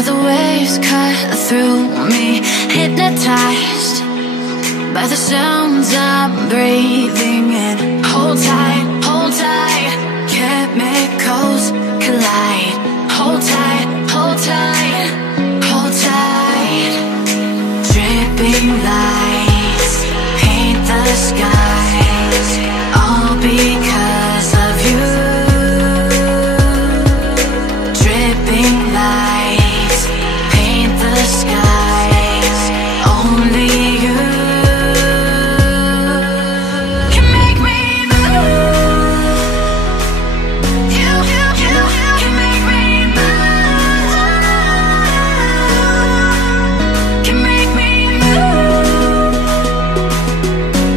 Feel the waves cut through me, hypnotized by the sounds I'm breathing in. Hold tight, hold tight, chemicals collide. Hold tight, hold tight, hold tight. Dripping lights paint the skies, all because of you. Dripping lights paint the skies, only you can make me move. You can make me move. Can make me move.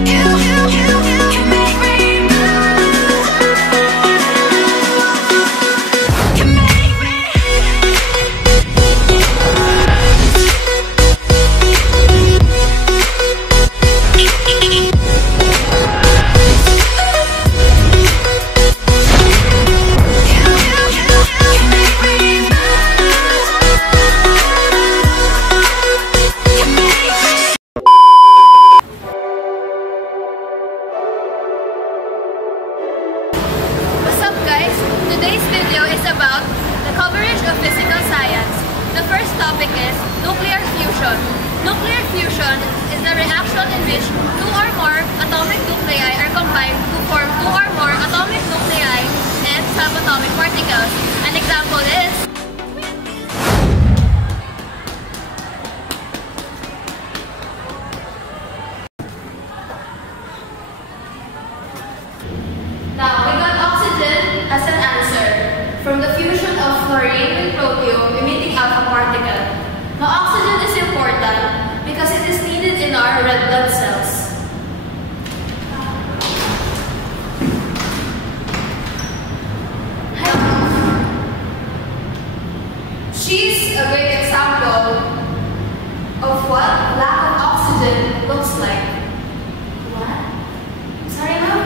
You can make me move. Can make me. What's up guys? Today's video is about the coverage of physical science. The first topic is nuclear fusion. Nuclear fusion is the reaction in which two or more atomic nuclei are combined to form two or more atomic nuclei and subatomic particles. An example is now, we got oxygen as an answer from the fusion of fluorine and protium emitting alpha particle. Now, oxygen is important because it is needed in our red blood cells. She's a great example of what lack of oxygen looks like. What? Sorry, ma'am?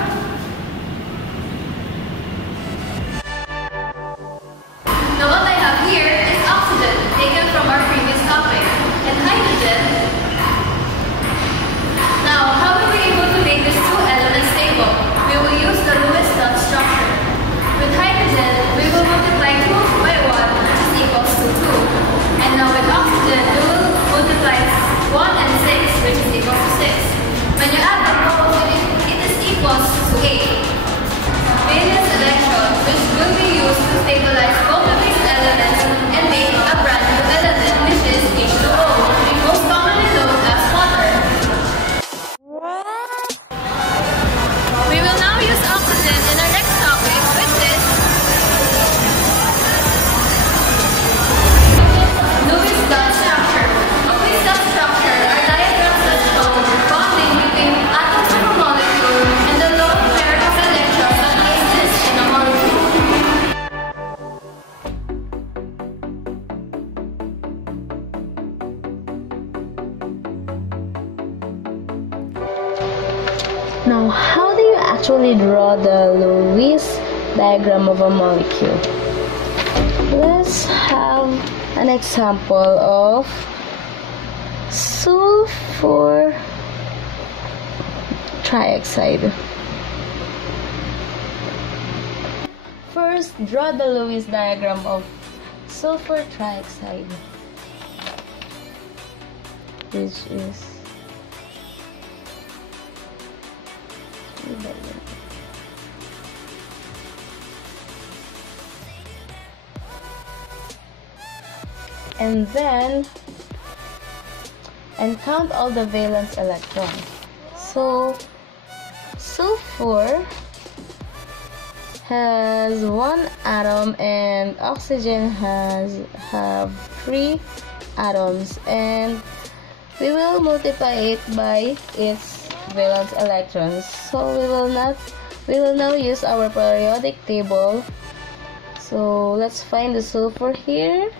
Now what I have here is oxygen, taken from our previous topic, and hydrogen. Now, how will we be able to make these two elements stable? We will use the Lewis dot structure. With hydrogen, we will multiply 2 by 1, which is equals to 2. And now with oxygen, we will multiply 1 and 6, which is equals to 6. When you add them both, it is equals to 8. Valence electron, which will be used to stabilize both of these elements and make a brand new element, which is H2O, most commonly known as water. We will now use oxygen in our next topic, which is Lewis dot structure. Lewis dot structure are diagrams that show bonding between atoms of a molecule and the lone pair of electrons that exist in a molecule. Now, how do you actually draw the Lewis diagram of a molecule? Let's have an example of sulfur trioxide. First, draw the Lewis diagram of sulfur trioxide, which is and then count all the valence electrons. So sulfur has 1 atom and oxygen have 3 atoms, and we will multiply it by its valence electrons. So we will now use our periodic table. So let's find the sulfur here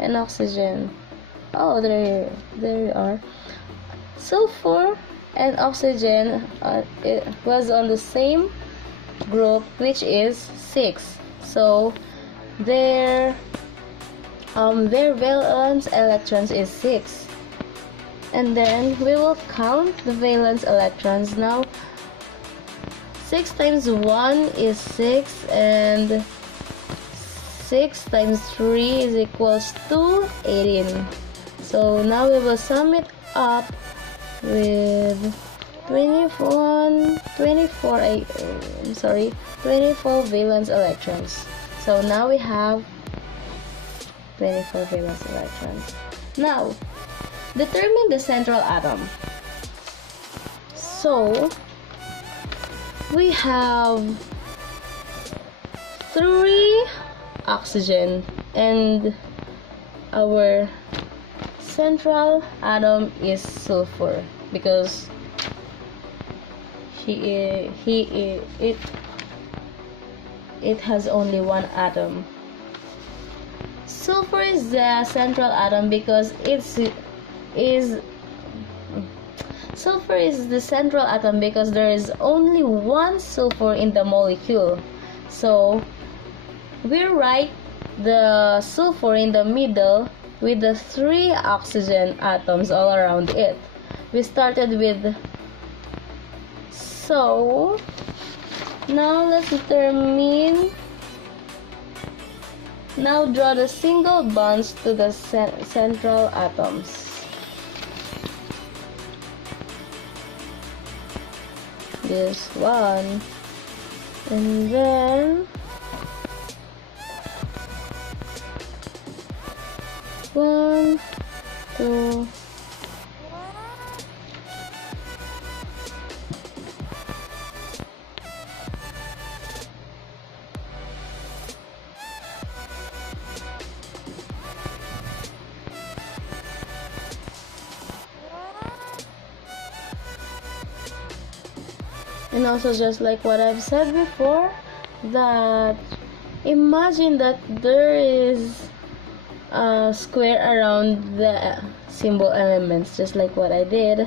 and oxygen. Oh, there you are. Sulfur and oxygen it was on the same group, which is 6. So their their valence electrons is 6. And then we will count the valence electrons. Now 6 times 1 is 6, and 6 times 3 is equals to 18. So now we will sum it up with 24 valence electrons. So now we have 24 valence electrons. Now, determine the central atom. So, we have 3 oxygen, and our central atom is sulfur because it has only 1 atom. Sulfur is the central atom because sulfur is the central atom because there is only 1 sulfur in the molecule. So we write the sulfur in the middle with the 3 oxygen atoms all around it. We started with, so now let's determine. Now draw the single bonds to the central atoms. This one, and then 1, 2, and also, just like what I've said before, that imagine that there is a square around the symbol elements, just like what I did.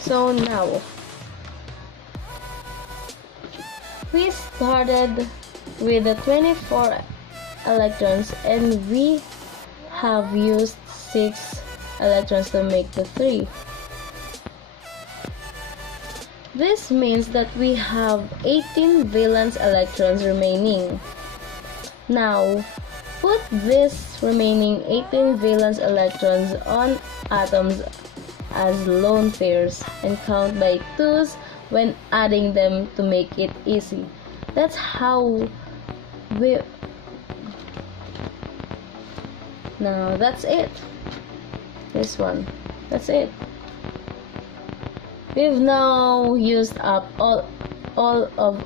So now, we started with the 24 electrons and we have used 6 electrons to make the 3. This means that we have 18 valence electrons remaining. Now, put these remaining 18 valence electrons on atoms as lone pairs and count by 2s when adding them to make it easy. That's how we... Now that's it. This one. That's it. We've now used up all of...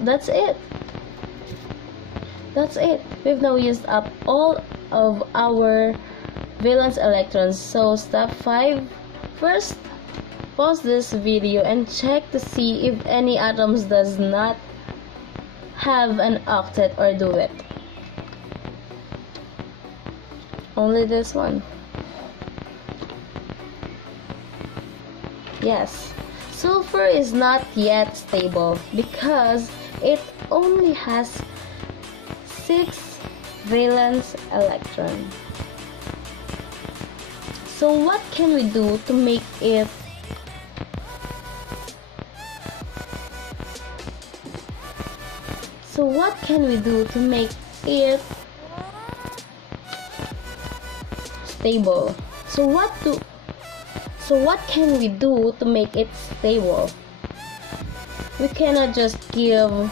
That's it. That's it. We've now used up all of our valence electrons. So step 5. First, pause this video and check to see if any atoms does not have an octet or duet. Only this one. Yes, sulfur is not yet stable because it only has 6 valence electrons. So what can we do to make it stable? So what can we do to make it stable? We cannot just give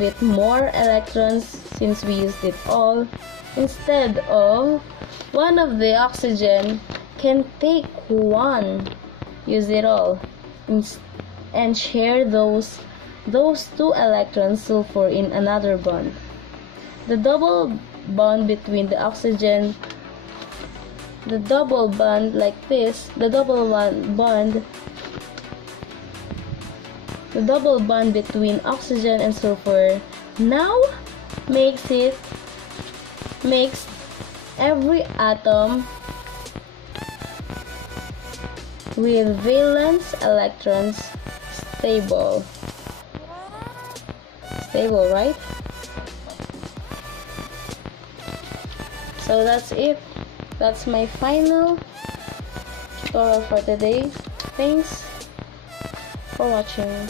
it more electrons since we used it all. Instead of one of the oxygen can take one, use it all, and share those 2 electrons sulfur in another bond. The double bond between the oxygen, the double bond like this, the double bond the double bond between oxygen and sulfur now makes every atom with valence electrons stable, right? So that's it. That's my final tutorial for today. Thanks for watching.